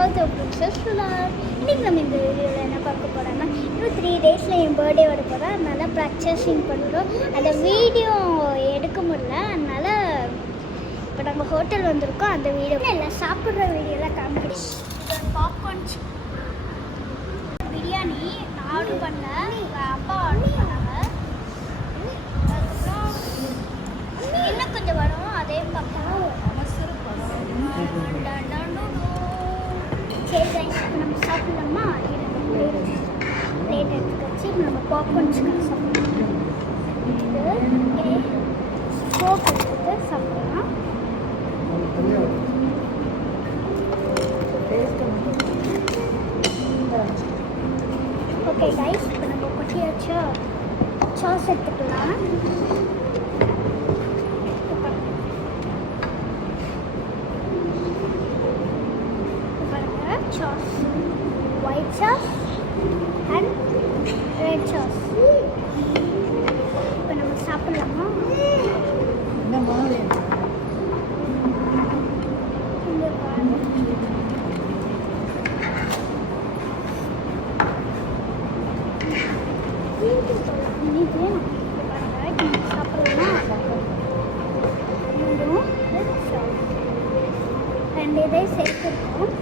இன்றைக்கி நம்ம இந்த வீடியோவில் என்ன பார்க்க போகிறோன்னா இன்னும் 3 days என் பர்த்டே வர போகிறோம். அதனால் பர்ச்சேசிங் பண்ணுறோம். அந்த வீடியோ எடுக்க முடியல. அதனால் இப்போ நம்ம ஹோட்டல் வந்திருக்கோம். அந்த வீடியோ இல்லை, சாப்பிட்ற வீடியோலாம் காமிக்கிறேன். பாப்கார்ன் பிரியாணி நான் ஆர்டர் பண்ணேன். எங்கள் அப்பா ஆர்டர் பண்ணாங்க. அதுக்கப்புறம் இன்னும் கொஞ்சம் வரும், அதே பார்க்கலாம். சரி கைஸ், நம்ம சாப்பிடலாமா? பிளேட் எடுத்து வச்சு நம்ம பாப்கார்ன் சிக்கன் சாப்பிடலாம். இது கோக் எடுத்து சாப்பிடலாம். ஓகே கைஸ், இப்போ நம்ம கொட்டியாச்சா சாஸ் எடுத்துக்கலாம். Sauce, white sauce and red sauce. இப்போ நம்ம சாப்பிடலாமா? என்ன மாதிரி இந்த பாருங்க. இது பாருங்க, சாப்பிடலாமா? ரெண்டு இதை சேர்த்துருக்கோம்.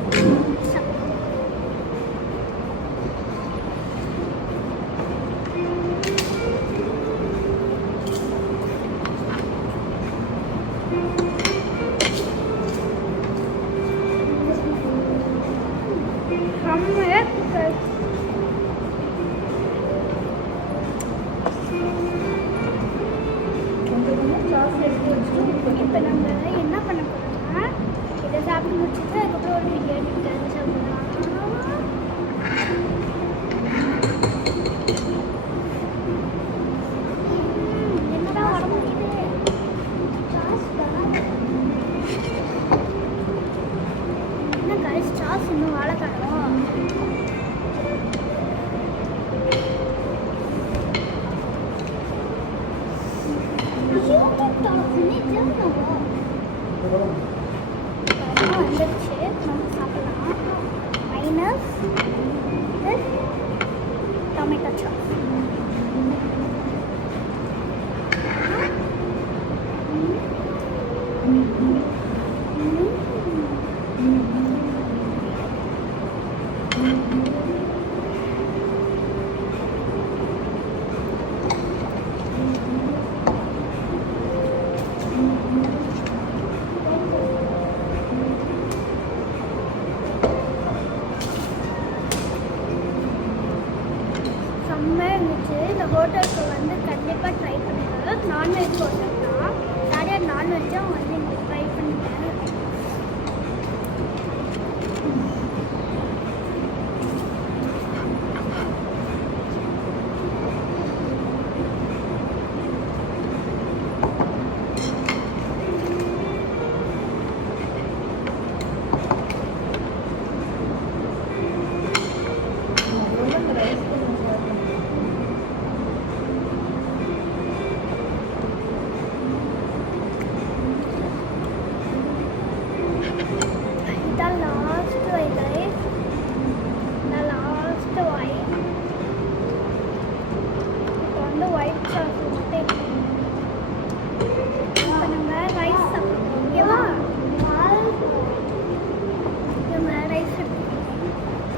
இப்போ நம்ம என்ன பண்ண போகிறோம்னா, இதை சாப்பிட்டு முடிச்சுட்டு அதுக்கப்புறம் ஒரு வீடியோ எடுத்து சாப்பிடலாம். என்னடா வர முடியுது? என்ன கைஸ், சாஸ் இன்னும் வாழை காணும். வந்துருச்சு, நம்ம சாப்பிடலாம். Minus tomato sauce. செம்மையாக இருந்துச்சு. இந்த ஹோட்டலுக்கு வந்து கண்டிப்பாக ட்ரை பண்ணுங்கள். நான்வெஜ் ஹோட்டல் தான். நிறைய நான்வெஜ்ஜும் வந்து இங்கே ட்ரை பண்ணுங்கள்.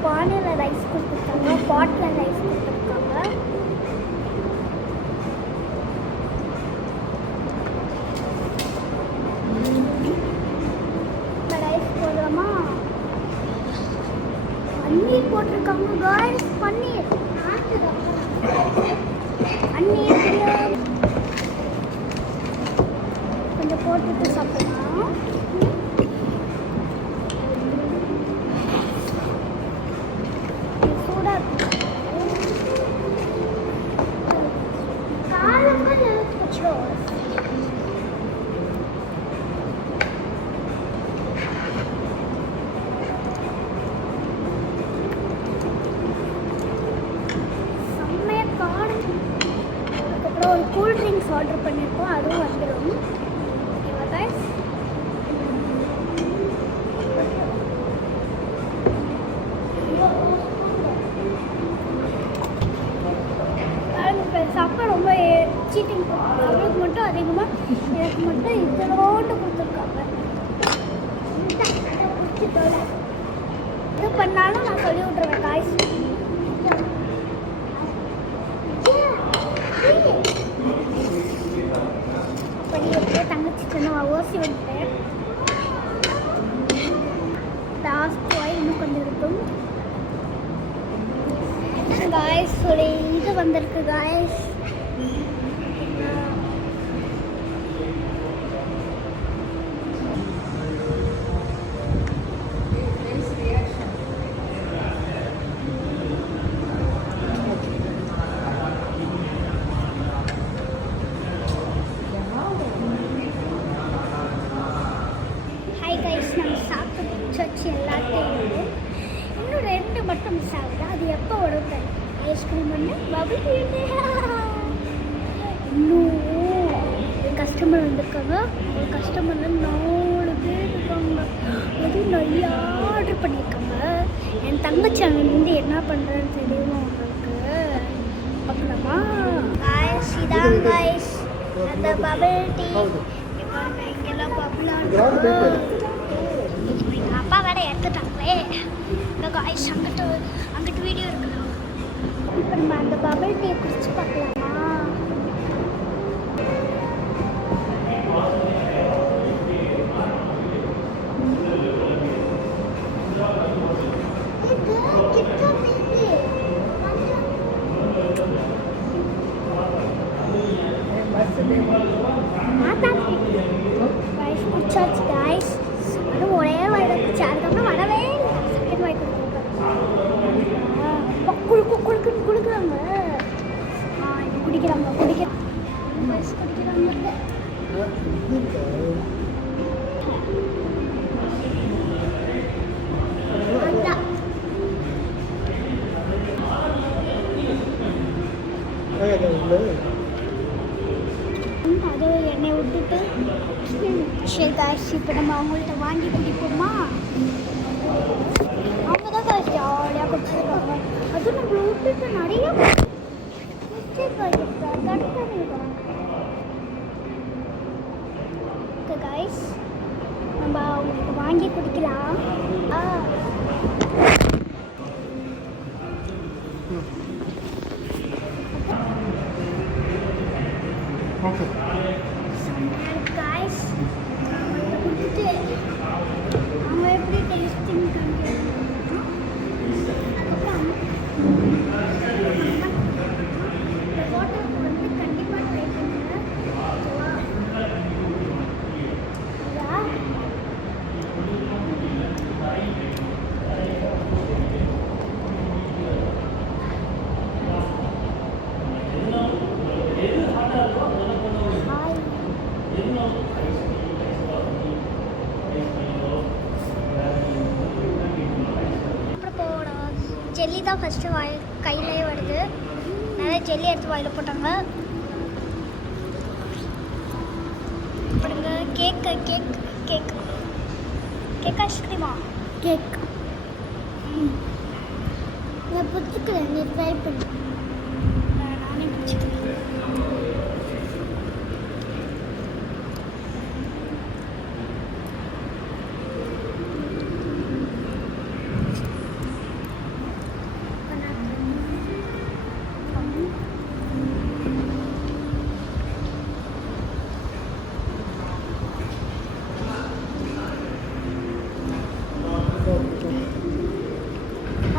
பானையில் ரைஸ் கொடுத்துருக்காங்க, பாட்டில் ரைஸ் கொடுத்துருக்காங்க. இந்த ரைஸ் போடுறோமா? பன்னீர் போட்டிருக்காங்க காய்ஸ். பன்னீர் பன்னீர் கொஞ்சம் போட்டுட்டு சாப்பிடலாம். அதுக்கப்புறம் ஒரு கூல் ட்ரிங்க்ஸ் ஆர்டர் பண்ணியிருக்கோம், அதுவும் வந்துடும். ஓகேவா கைஸ்? மட்டும் இதோடு கொடுத்துருக்காங்க. இது பண்ணாலும் நான் சொல்லி விட்ருவேன் காய்ஸ். படி எப்படியே தங்கச்சி சொன்ன ஓசி வந்துட்டேன். லாஸ்ட் வாய் இன்னும் கொஞ்சம் இருக்கும் காய்ஸ். ஒரு இது வந்திருக்கு காய்ஸ். ஹாய் கைஸ், நாங்கள் சாப்பிட்டு வச்சு எல்லாத்தையும் இன்னும் 2 மட்டும் மிஸ் ஆகுது. அது எப்போ வரும்? ஐஸ்கிரீம் ஒன்று, பபிள் டீ இன்னும் கஸ்டமர் வந்திருக்காங்க. ஒரு கஸ்டமரில் 4 பேர் இருக்காங்க. அதுவும் நிறைய ஆர்டர் பண்ணியிருக்காங்க. என் தங்கச்சி அங்கே வந்து என்ன பண்ணுறேன்னு தெரியுமா உங்களுக்கு? பார்க்கலாமா காய்ஸ்? இதான் காய்ஸ் அந்த பபிள் டீ. இங்கெல்லாம் பபிளாக எங்கள் அப்பா வேற எடுத்துட்டாங்களே. இந்த காய்ஸ் அங்கிட்டு வீடியோ இருக்கலாம். இப்போ நம்ம அந்த பபிள் டீயை குடிச்சு பார்க்கலாமா? காய்ஸ் குடிச்சாச்சு காய்ஸ். அதுவும் ஒரே வாயில குடிச்சு. அதுக்கப்புறம் வரவே இல்லை. செகண்ட் வாய் குடிக்கிறாங்க. குடிக்கிறாங்க அது என்னை விட்டுட்டு. சரி காய்ஸ், இப்போ நம்ம அவங்கள்ட்ட வாங்கி குடிப்போமா? அவங்க தான் காய்ஸ் ஜாலியாக குடிச்சிருக்காங்க. அதுவும் நம்மளை விட்டுட்டு நிறைய காய்ஸ். நம்ம அவங்களுக்கு வாங்கி குடிக்கலாம். காய்ஸ் கொடுத்துட்டு அவங்க எப்படி டேஸ்டிங் ஹோட்டலுக்கு வந்து கண்டிப்பாக ட்ரை பண்ணுங்கள். ஜெல்லி தான் ஃபஸ்ட்டு கையிலே வருது. நிறைய ஜெல்லி எடுத்து வாயில் போட்டாங்க. அப்புறங்க கேக் ஐஸ்கிரீமா? கேக் நான் பிடிச்சிக்கிறேன். நீ ட்ரை பண்ணு. நானே பிடிச்சிக்கிறேன்.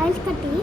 ஐஸ் கட்டி